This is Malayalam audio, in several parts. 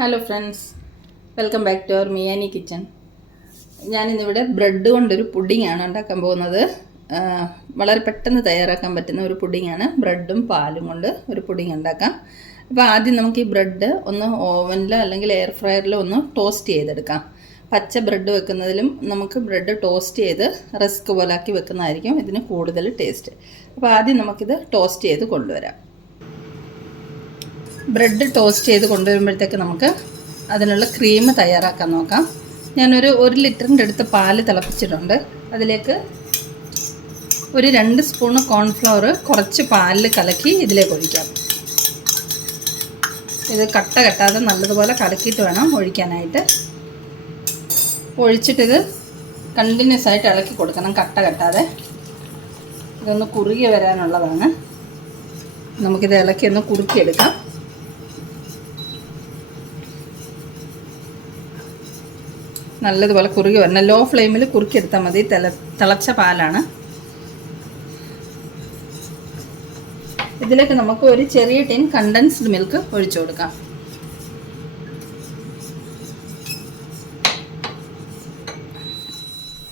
Hello friends welcome back to our Miyani kitchen ഞാനിന്നിവിടെ ബ്രെഡ് കൊണ്ടൊരു പുഡിങ്ങാണ് ഉണ്ടാക്കാൻ പോകുന്നത്. വളരെ പെട്ടെന്ന് തയ്യാറാക്കാൻ പറ്റുന്ന ഒരു പുഡിങ്ങാണ്. ബ്രെഡും പാലും കൊണ്ട് ഒരു പുഡിങ് ഉണ്ടാക്കാം. അപ്പോൾ ആദ്യം നമുക്ക് ഈ ബ്രെഡ് ഒന്ന് ഓവനിലോ അല്ലെങ്കിൽ എയർ ഫ്രയറിലോ ഒന്ന് ടോസ്റ്റ് ചെയ്തെടുക്കാം. പച്ച ബ്രെഡ് വെക്കുന്നതിലും നമുക്ക് ബ്രെഡ് ടോസ്റ്റ് ചെയ്ത് റസ്ക് പോലാക്കി വെക്കുന്നതായിരിക്കും ഇതിന് കൂടുതൽ ടേസ്റ്റ് അപ്പോൾ ആദ്യം നമുക്കിത് ടോസ്റ്റ് ചെയ്ത് കൊണ്ടുവരാം. ബ്രെഡ് ടോസ്റ്റ് ചെയ്ത് കൊണ്ടുവരുമ്പോഴത്തേക്ക് നമുക്ക് അതിനുള്ള ക്രീം തയ്യാറാക്കാൻ നോക്കാം. ഞാനൊരു ഒരു ലിറ്ററിന്റെ അടുത്ത് പാൽ തിളപ്പിച്ചിട്ടുണ്ട്. അതിലേക്ക് ഒരു രണ്ട് സ്പൂണ് കോൺഫ്ലവർ കുറച്ച് പാലിൽ കലക്കി ഇതിലേക്ക് ഒഴിക്കാം. ഇത് കട്ട കെട്ടാതെ നല്ലതുപോലെ കലക്കിയിട്ട് വേണം ഒഴിക്കാനായിട്ട്. ഒഴിച്ചിട്ടിത് കണ്ടിന്യൂസ് ആയിട്ട് ഇളക്കി കൊടുക്കണം കട്ട കെട്ടാതെ. ഇതൊന്ന് കുറുകി വരാനുള്ളതാണ്. നമുക്കിത് ഇളക്കി ഒന്ന് കുറുക്കിയെടുക്കാം. നല്ലതുപോലെ കുറുകി വരണം. ലോ ഫ്ലെയിമിൽ കുറുക്കിയെടുത്താൽ മതി. തിള തിളച്ച പാലാണ്. ഇതിലേക്ക് നമുക്ക് ഒരു ചെറിയ ടിൻ കണ്ടൻസ്ഡ് മിൽക്ക് ഒഴിച്ചു കൊടുക്കാം.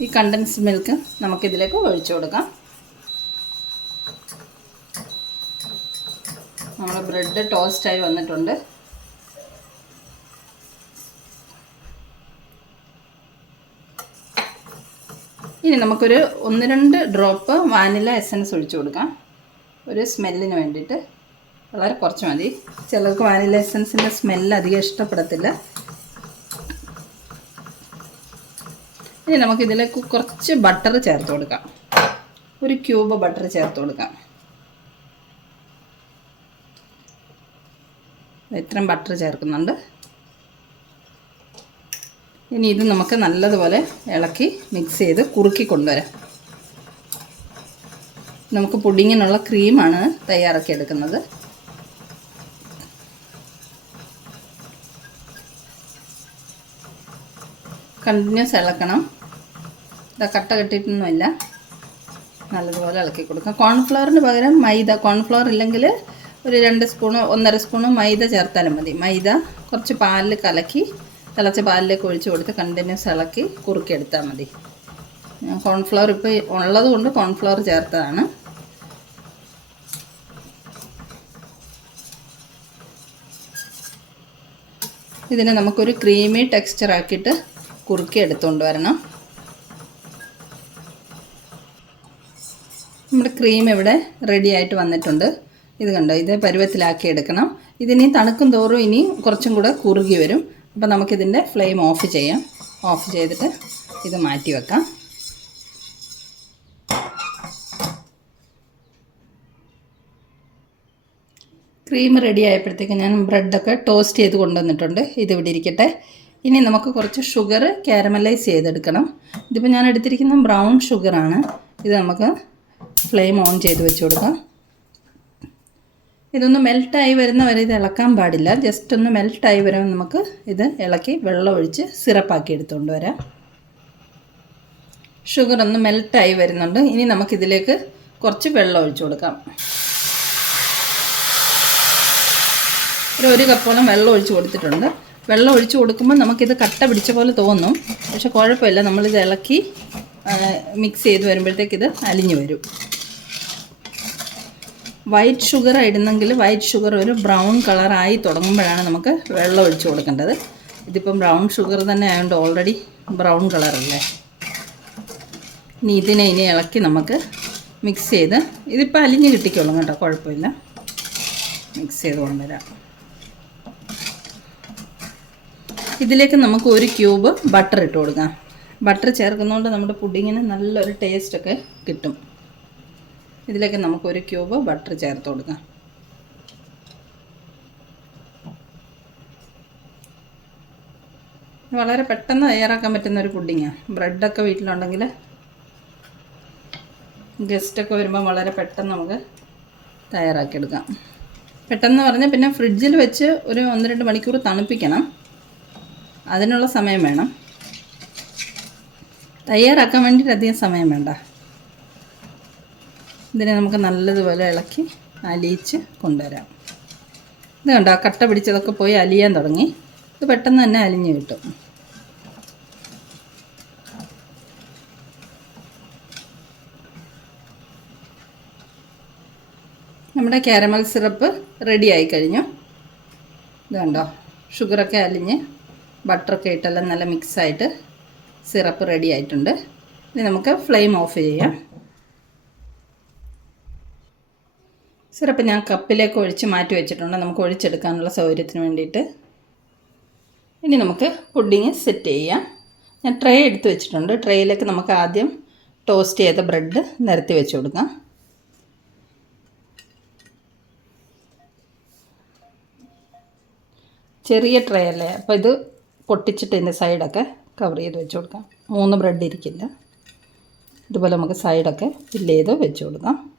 ഈ കണ്ടൻസ്ഡ് മിൽക്ക് നമുക്കിതിലേക്ക് ഒഴിച്ചു കൊടുക്കാം. നമ്മൾ ബ്രെഡ് ടോസ്റ്റായി വന്നിട്ടുണ്ട്. ഇനി നമുക്കൊരു ഒന്ന് രണ്ട് ഡ്രോപ്പ് വാനില എസൻസ് ഒഴിച്ചു കൊടുക്കാം. ഒരു സ്മെല്ലിന് വേണ്ടിയിട്ട്. വളരെ കുറച്ച് മതി. ചിലർക്ക് വാനില എസൻസിന്റെ സ്മെല്ല് അധികം ഇഷ്ടപ്പെടത്തില്ല. ഇനി നമുക്കിതിലേക്ക് കുറച്ച് ബട്ടർ ചേർത്ത് കൊടുക്കാം. ഒരു ക്യൂബ് ബട്ടർ ചേർത്ത് കൊടുക്കാം. ഇത്രയും ബട്ടർ ചേർക്കുന്നുണ്ട്. ഇനി ഇത് നമുക്ക് നല്ലതുപോലെ ഇളക്കി മിക്സ് ചെയ്ത് കുറുക്കി കൊണ്ടുവരാം. നമുക്ക് പുഡിങ്ങിനുള്ള ക്രീമാണ് തയ്യാറാക്കി എടുക്കുന്നത്. കണ്ടിന്യൂസ് ഇളക്കണം. ഇതാ കട്ട കെട്ടിയിട്ടൊന്നുമില്ല. നല്ലതുപോലെ ഇളക്കി കൊടുക്കാം. കോൺഫ്ലവറിന് പകരം മൈദ കോൺഫ്ലവർ ഇല്ലെങ്കിൽ ഒരു രണ്ട് സ്പൂണ് ഒന്നര സ്പൂണ് മൈദ ചേർത്താലും മതി. മൈദ കുറച്ച് പാലിൽ കലക്കി തിളച്ച പാലിലേക്ക് ഒഴിച്ച് കൊടുത്ത് കണ്ടിന്യൂസ് ഇളക്കി കുറുക്കിയെടുത്താൽ മതി. കോൺഫ്ലവർ ഇപ്പോൾ ഉള്ളത് കൊണ്ട് കോൺഫ്ലവർ ചേർത്തതാണ്. ഇതിനെ നമുക്കൊരു ക്രീമി ടെക്സ്ചർ ആക്കിയിട്ട് കുറുക്കി എടുത്തുകൊണ്ട് വരണം. നമ്മുടെ ക്രീം ഇവിടെ റെഡി ആയിട്ട് വന്നിട്ടുണ്ട്. ഇത് കണ്ടോ? ഇത് പരുവത്തിലാക്കി എടുക്കണം ഇതിനി തണുക്കും തോറും ഇനി കുറച്ചും കൂടെ കുറുകി വരും. അപ്പോൾ നമുക്കിതിന്റെ ഫ്ലെയിം ഓഫ് ചെയ്യാം. ഓഫ് ചെയ്തിട്ട് ഇത് മാറ്റി വെക്കാം. ക്രീം റെഡി ആയപ്പോഴത്തേക്ക് ഞാൻ ബ്രെഡൊക്കെ ടോസ്റ്റ് ചെയ്ത് കൊണ്ടുവന്നിട്ടുണ്ട്. ഇത് ഇരിക്കട്ടെ. ഇനി നമുക്ക് കുറച്ച് ഷുഗർ കാരമലൈസ് ചെയ്തെടുക്കണം. ഇതിപ്പോൾ ഞാൻ എടുത്തിരിക്കുന്ന ബ്രൗൺ ഷുഗറാണ്. ഇത് നമുക്ക് ഫ്ലെയിം ഓൺ ചെയ്ത് വെച്ച് കൊടുക്കാം. ഇതൊന്ന് മെൽട്ടായി വരുന്ന വരെ ഇത് ഇളക്കാൻ പാടില്ല. ജസ്റ്റ് ഒന്ന് മെൽട്ടായി വരുമ്പോൾ നമുക്ക് ഇത് ഇളക്കി വെള്ളം ഒഴിച്ച് സിറപ്പാക്കി എടുത്തുകൊണ്ട് വരാം. ഷുഗർ ഒന്ന് മെൽട്ടായി വരുന്നുണ്ട്. ഇനി നമുക്കിതിലേക്ക് കുറച്ച് വെള്ളം ഒഴിച്ചു കൊടുക്കാം. ഒരു ഒരു കപ്പോളം വെള്ളം ഒഴിച്ചു കൊടുത്തിട്ടുണ്ട്. വെള്ളം ഒഴിച്ചു കൊടുക്കുമ്പോൾ നമുക്കിത് കട്ട പിടിച്ച പോലെ തോന്നും. പക്ഷെ കുഴപ്പമില്ല. നമ്മളിത് ഇളക്കി മിക്സ് ചെയ്ത് ഇത് അലിഞ്ഞു വരും. വൈറ്റ് ഷുഗർ ഇടുന്നെങ്കിൽ വൈറ്റ് ഷുഗർ ഒരു ബ്രൗൺ കളറായി തുടങ്ങുമ്പോഴാണ് നമുക്ക് വെള്ളം ഒഴിച്ചു കൊടുക്കേണ്ടത്. ഇതിപ്പം ബ്രൗൺ ഷുഗർ തന്നെ ആയതുകൊണ്ട് ഓൾറെഡി ബ്രൗൺ കളറല്ലേ ഇനി ഇതിനെ ഇനി ഇളക്കി നമുക്ക് മിക്സ് ചെയ്ത് ഇതിപ്പോൾ അലിഞ്ഞ് കിട്ടിക്കോളും കേട്ടോ കുഴപ്പമില്ല. മിക്സ് ചെയ്ത് കൊണ്ടുവരാം. ഇതിലേക്ക് നമുക്ക് ഒരു ക്യൂബ് ബട്ടർ ഇട്ട് കൊടുക്കാം. ബട്ടർ ചേർക്കുന്നതുകൊണ്ട് നമ്മുടെ പുഡിങ്ങിന് നല്ലൊരു ടേസ്റ്റൊക്കെ കിട്ടും. ഇതിലേക്ക് നമുക്ക് ഒരു ക്യൂബ് ബട്ടർ ചേർത്ത് കൊടുക്കാം. വളരെ പെട്ടെന്ന് തയ്യാറാക്കാൻ പറ്റുന്ന ഒരു പുഡിങ്ങാണ് ബ്രെഡൊക്കെ വീട്ടിലുണ്ടെങ്കിൽ ഗസ്റ്റൊക്കെ വരുമ്പോൾ വളരെ പെട്ടെന്ന് നമുക്ക് തയ്യാറാക്കിയെടുക്കാം. പെട്ടെന്ന് പറഞ്ഞാൽ പിന്നെ ഫ്രിഡ്ജിൽ വെച്ച് ഒരു ഒന്ന് രണ്ട് മണിക്കൂർ തണുപ്പിക്കണം. അതിനുള്ള സമയം വേണം. തയ്യാറാക്കാൻ വേണ്ടിയിട്ട് അധികം സമയം വേണ്ട. ഇതിനെ നമുക്ക് നല്ലതുപോലെ ഇളക്കി അലിയിച്ച് കൊണ്ടുവരാം. ഇത് കണ്ടോ കട്ട പിടിച്ചതൊക്കെ പോയി അലിയാൻ തുടങ്ങി. ഇത് പെട്ടെന്ന് തന്നെ അലിഞ്ഞു കിട്ടും. നമ്മുടെ കാരമൽ സിറപ്പ് റെഡി ആയി കഴിഞ്ഞു. ഇത് കണ്ടോ ഷുഗറൊക്കെ അലിഞ്ഞ് ബട്ടറൊക്കെ ഇട്ടെല്ലാം നല്ല മിക്സായിട്ട് സിറപ്പ് റെഡി ആയിട്ടുണ്ട് ഇനി നമുക്ക് ഫ്ലെയിം ഓഫ് ചെയ്യാം. സിറപ്പ് ഞാൻ കപ്പിലേക്ക് ഒഴിച്ച് മാറ്റി വെച്ചിട്ടുണ്ട്. നമുക്ക് ഒഴിച്ചെടുക്കാനുള്ള സൗകര്യത്തിന് വേണ്ടിയിട്ട്. ഇനി നമുക്ക് പുഡിങ് സെറ്റ് ചെയ്യാം. ഞാൻ ട്രേ എടുത്ത് വെച്ചിട്ടുണ്ട്. ട്രേയിലേക്ക് നമുക്ക് ആദ്യം ടോസ്റ്റ് ചെയ്ത ബ്രെഡ് നിരത്തി വെച്ച് കൊടുക്കാം. ചെറിയ ട്രേ അല്ലേ? അപ്പോൾ ഇത് പൊട്ടിച്ചിട്ട് ഇതിന്റെ സൈഡൊക്കെ കവർ ചെയ്ത് വെച്ച് കൊടുക്കാം. മൂന്ന് ബ്രെഡ് ഇരിക്കില്ല. ഇതുപോലെ നമുക്ക് സൈഡൊക്കെ ഫില്ല് ചെയ്ത് വെച്ച് കൊടുക്കാം.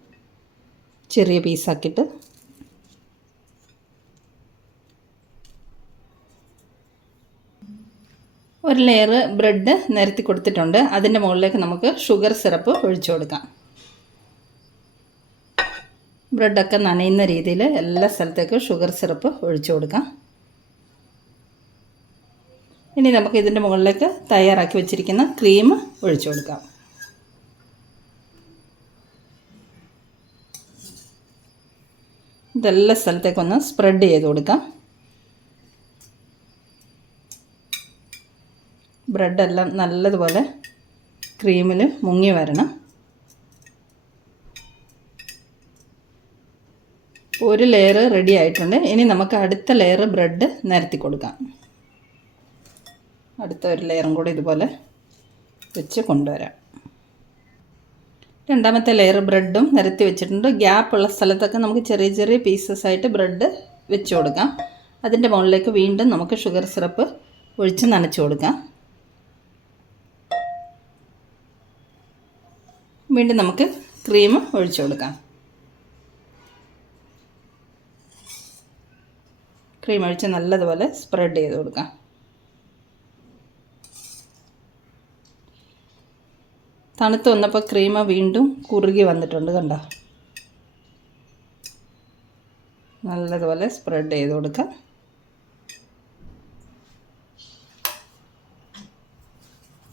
ചെറിയ പീസാക്കിയിട്ട് ഒരു ലെയർ ബ്രെഡ് നിരത്തി കൊടുത്തിട്ടുണ്ട്. അതിന്റെ മുകളിലേക്ക് നമുക്ക് ഷുഗർ സിറപ്പ് ഒഴിച്ചു കൊടുക്കാം. ബ്രെഡൊക്കെ നനയുന്ന രീതിയിൽ എല്ലാ സ്ഥലത്തേക്കും ഷുഗർ സിറപ്പ് ഒഴിച്ചു കൊടുക്കാം. ഇനി നമുക്ക് ഇതിന്റെ മുകളിലേക്ക് തയ്യാറാക്കി വെച്ചിരിക്കുന്ന ക്രീം ഒഴിച്ചു കൊടുക്കാം. ഇതെല്ലാ സ്ഥലത്തേക്കൊന്ന് സ്പ്രെഡ് ചെയ്ത് കൊടുക്കാം. ബ്രെഡെല്ലാം നല്ലതുപോലെ ക്രീമിൽ മുങ്ങി വരണം. ഒരു ലെയർ റെഡി ആയിട്ടുണ്ട്. ഇനി നമുക്ക് അടുത്ത ലെയർ ബ്രെഡ് നിരത്തി കൊടുക്കാം. അടുത്ത ഒരു ലെയറും കൂടി ഇതുപോലെ വെച്ച് കൊണ്ടുവരാം. രണ്ടാമത്തെ ലെയർ ബ്രെഡും നിരത്തി വെച്ചിട്ടുണ്ട്. ഗ്യാപ്പുള്ള സ്ഥലത്തൊക്കെ നമുക്ക് ചെറിയ ചെറിയ പീസസ് ആയിട്ട് ബ്രെഡ് വെച്ച് കൊടുക്കാം. അതിന്റെ മുകളിലേക്ക് വീണ്ടും നമുക്ക് ഷുഗർ സിറപ്പ് ഒഴിച്ച് നനച്ച് കൊടുക്കാം. വീണ്ടും നമുക്ക് ക്രീം ഒഴിച്ചു കൊടുക്കാം. ക്രീം ഒഴിച്ച് നല്ലതുപോലെ സ്പ്രെഡ് ചെയ്ത് കൊടുക്കാം. തണുത്ത് വന്നപ്പോൾ ക്രീം വീണ്ടും കുറുകി വന്നിട്ടുണ്ട് കണ്ടോ? നല്ലതുപോലെ സ്പ്രെഡ് ചെയ്ത് കൊടുക്കാം.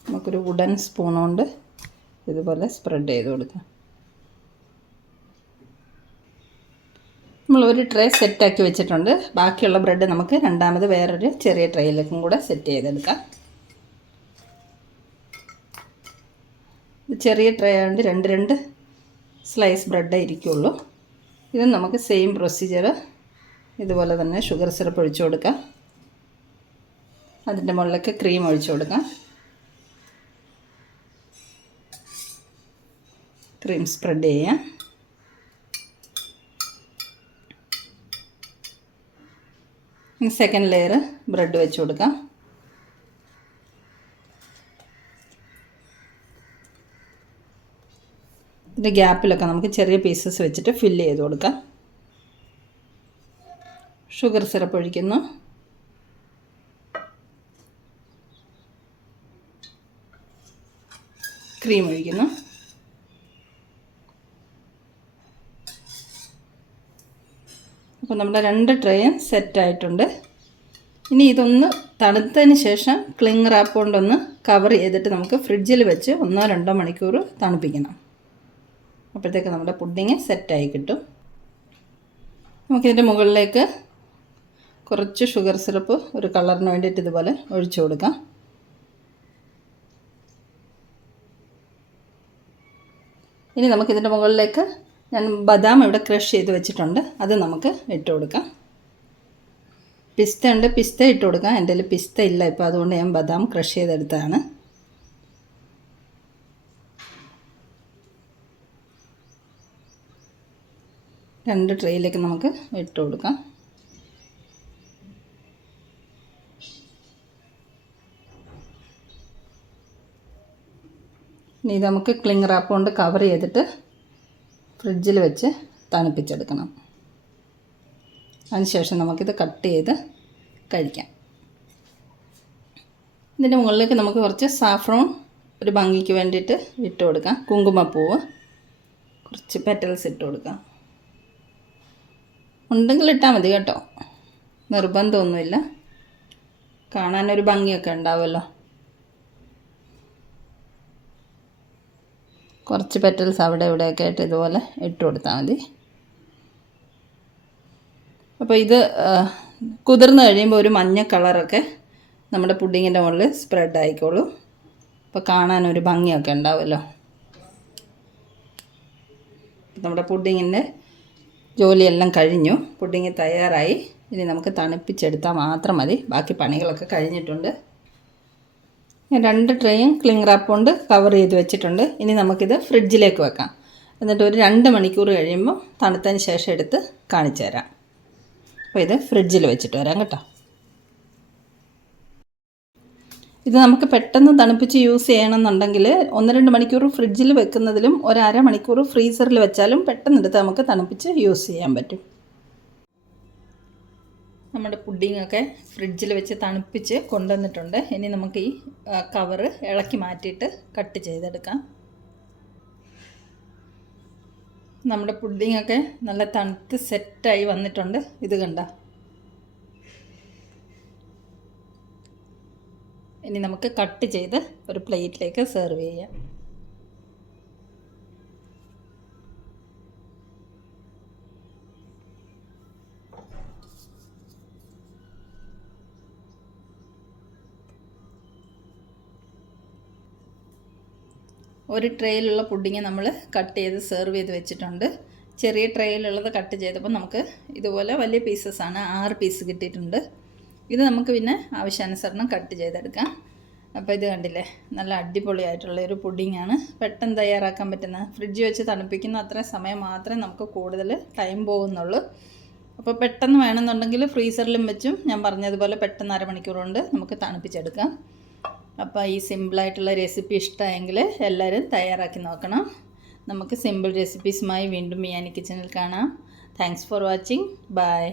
നമുക്കൊരു വുഡൻ സ്പൂൺ കൊണ്ട് ഇതുപോലെ സ്പ്രെഡ് ചെയ്ത് കൊടുക്കാം. നമ്മൾ ഒരു ട്രേ സെറ്റാക്കി വെച്ചിട്ടുണ്ട്. ബാക്കിയുള്ള ബ്രെഡ് നമുക്ക് രണ്ടാമത് വേറൊരു ചെറിയ ട്രേയിലേക്കും കൂടെ സെറ്റ് ചെയ്തെടുക്കാം. ചെറിയ ട്രേ ആയതുകൊണ്ട് രണ്ട് രണ്ട് സ്ലൈസ് ബ്രെഡേ ഇരിക്കുള്ളൂ ഇത് നമുക്ക് സെയിം പ്രൊസീജിയർ ഇതുപോലെ തന്നെ ഷുഗർ സിറപ്പ് ഒഴിച്ചു കൊടുക്കാം. അതിന്റെ മുകളിലേക്ക് ക്രീം ഒഴിച്ചു കൊടുക്കാം. ക്രീം സ്പ്രെഡ് ചെയ്യാം. സെക്കൻഡ് ലെയർ ബ്രെഡ് വെച്ച് കൊടുക്കാം. ഇതിന്റെ ഗ്യാപ്പിലൊക്കെ നമുക്ക് ചെറിയ പീസസ് വെച്ചിട്ട് ഫില്ല് ചെയ്ത് കൊടുക്കാം. ഷുഗർ സിറപ്പ് ഒഴിക്കുന്നു. ക്രീം ഒഴിക്കുന്നു. അപ്പോൾ നമ്മുടെ രണ്ട് ട്രേയും സെറ്റായിട്ടുണ്ട് ഇനി ഇതൊന്ന് തണുത്തതിന് ശേഷം ക്ലിങ് റാപ്പ് കൊണ്ടൊന്ന് കവർ ചെയ്തിട്ട് നമുക്ക് ഫ്രിഡ്ജിൽ വെച്ച് ഒന്നോ രണ്ടോ മണിക്കൂർ തണുപ്പിക്കണം. അപ്പോഴത്തേക്ക് നമ്മുടെ പുഡിങ് സെറ്റായി കിട്ടും. നമുക്കിതിന്റെ മുകളിലേക്ക് കുറച്ച് ഷുഗർ സിറപ്പ് ഒരു കളറിന് വേണ്ടിയിട്ട് ഇതുപോലെ ഒഴിച്ചു കൊടുക്കാം. ഇനി നമുക്കിതിന്റെ മുകളിലേക്ക് ഞാൻ ബദാം ഇവിടെ ക്രഷ് ചെയ്ത് വെച്ചിട്ടുണ്ട്. അത് നമുക്ക് ഇട്ട് കൊടുക്കാം. പിസ്ത ഉണ്ട്. പിസ്ത ഇട്ട് കൊടുക്കാം. എന്റെ പിസ്ത ഇല്ല. ഇപ്പോൾ അതുകൊണ്ട് ഞാൻ ബദാം ക്രഷ് ചെയ്തെടുത്തതാണ്. രണ്ട് ട്രേയിലേക്ക് നമുക്ക് ഇട്ട് കൊടുക്കാം. ഇനി ഇത് നമുക്ക് ക്ലിങ് റാപ്പ് കൊണ്ട് കവർ ചെയ്തിട്ട് ഫ്രിഡ്ജിൽ വെച്ച് തണുപ്പിച്ചെടുക്കണം. അതിനുശേഷം നമുക്കിത് കട്ട് ചെയ്ത് കഴിക്കാം. ഇതിന്റെ മുകളിലേക്ക് നമുക്ക് കുറച്ച് സാഫ്രോൺ ഒരു ഭംഗിക്ക് വേണ്ടിയിട്ട് ഇട്ട് കൊടുക്കാം. കുങ്കുമപ്പൂവ് കുറച്ച് പെറ്റൽസ് ഇട്ട് കൊടുക്കാം. ഉണ്ടെങ്കിൽ ഇട്ടാൽ മതി കേട്ടോ. നിർബന്ധമൊന്നുമില്ല. കാണാനൊരു ഭംഗിയൊക്കെ ഉണ്ടാവുമല്ലോ. കുറച്ച് പെറ്റൽസ് അവിടെ ഇവിടെയൊക്കെ ആയിട്ട് ഇതുപോലെ ഇട്ട് കൊടുത്താൽ മതി. അപ്പോൾ ഇത് കുതിർന്ന് കഴിയുമ്പോൾ ഒരു മഞ്ഞ കളറൊക്കെ നമ്മുടെ പുഡിങ്ങിന്റെ മുകളിൽ സ്പ്രെഡ് ആയിക്കോളൂ. അപ്പോൾ കാണാനൊരു ഭംഗിയൊക്കെ ഉണ്ടാവുമല്ലോ. നമ്മുടെ പുഡിങ്ങിന്റെ ജോലിയെല്ലാം കഴിഞ്ഞു. പുഡിങ് തയ്യാറായി. ഇനി നമുക്ക് തണുപ്പിച്ചെടുത്താൽ മാത്രം മതി. ബാക്കി പണികളൊക്കെ കഴിഞ്ഞിട്ടുണ്ട്. ഞാൻ രണ്ട് ട്രേയും ക്ലിങ് റാപ്പ് കൊണ്ട് കവർ ചെയ്ത് വെച്ചിട്ടുണ്ട്. ഇനി നമുക്കിത് ഫ്രിഡ്ജിലേക്ക് വെക്കാം. എന്നിട്ട് ഒരു രണ്ട് മണിക്കൂർ കഴിയുമ്പോൾ തണുത്തതിന് ശേഷം എടുത്ത് കാണിച്ചു തരാം. അപ്പോൾ ഇത് ഫ്രിഡ്ജിൽ വെച്ചിട്ട് വരാം കേട്ടോ. ഇത് നമുക്ക് പെട്ടെന്ന് തണുപ്പിച്ച് യൂസ് ചെയ്യണമെന്നുണ്ടെങ്കിൽ ഒന്ന് രണ്ട് മണിക്കൂർ ഫ്രിഡ്ജിൽ വെക്കുന്നതിലും ഒരു അര മണിക്കൂർ ഫ്രീസറിൽ വെച്ചാലും പെട്ടെന്ന് എടുത്ത് നമുക്ക് തണുപ്പിച്ച് യൂസ് ചെയ്യാൻ പറ്റും. നമ്മുടെ പുഡിങ്ങൊക്കെ ഫ്രിഡ്ജിൽ വെച്ച് തണുപ്പിച്ച് കൊണ്ടുവന്നിട്ടുണ്ട്. ഇനി നമുക്ക് ഈ കവറ് ഇളക്കി മാറ്റിയിട്ട് കട്ട് ചെയ്തെടുക്കാം. നമ്മുടെ പുഡിങ്ങൊക്കെ നല്ല തണുത്ത് സെറ്റായി വന്നിട്ടുണ്ട്. ഇത് കണ്ട. ഇനി നമുക്ക് കട്ട് ചെയ്ത് ഒരു പ്ലേറ്റിലേക്ക് സെർവ് ചെയ്യാം. ഒരു ട്രേയിലുള്ള പുഡിങ് നമ്മൾ കട്ട് ചെയ്ത് സെർവ് ചെയ്ത് വെച്ചിട്ടുണ്ട്. ചെറിയ ട്രേയിലുള്ളത് കട്ട് ചെയ്തപ്പോൾ നമുക്ക് ഇതുപോലെ വലിയ പീസസ് ആണ്. ആറ് പീസ് കിട്ടിയിട്ടുണ്ട്. ഇത് നമുക്ക് പിന്നെ ആവശ്യാനുസരണം കട്ട് ചെയ്തെടുക്കാം. അപ്പോൾ ഇത് കണ്ടില്ലേ? നല്ല അടിപൊളിയായിട്ടുള്ള ഒരു പുഡിങ്ങാണ്. പെട്ടെന്ന് തയ്യാറാക്കാൻ പറ്റുന്ന ഫ്രിഡ്ജ് വെച്ച് തണുപ്പിക്കുന്ന അത്ര സമയം മാത്രമേ നമുക്ക് കൂടുതൽ ടൈം പോകുന്നുള്ളൂ. അപ്പോൾ പെട്ടെന്ന് വേണമെന്നുണ്ടെങ്കിൽ ഫ്രീസറിലും വെച്ചും ഞാൻ പറഞ്ഞതുപോലെ പെട്ടെന്ന് അരമണിക്കൂർ കൊണ്ട് നമുക്ക് തണുപ്പിച്ചെടുക്കാം. അപ്പോൾ ഈ സിമ്പിളായിട്ടുള്ള റെസിപ്പി ഇഷ്ടമായെങ്കിൽ എല്ലാവരും തയ്യാറാക്കി നോക്കണം. നമുക്ക് സിമ്പിൾ റെസിപ്പീസുമായി വീണ്ടും മിയാനി കിച്ചണിൽ കാണാം. Thanks for watching bye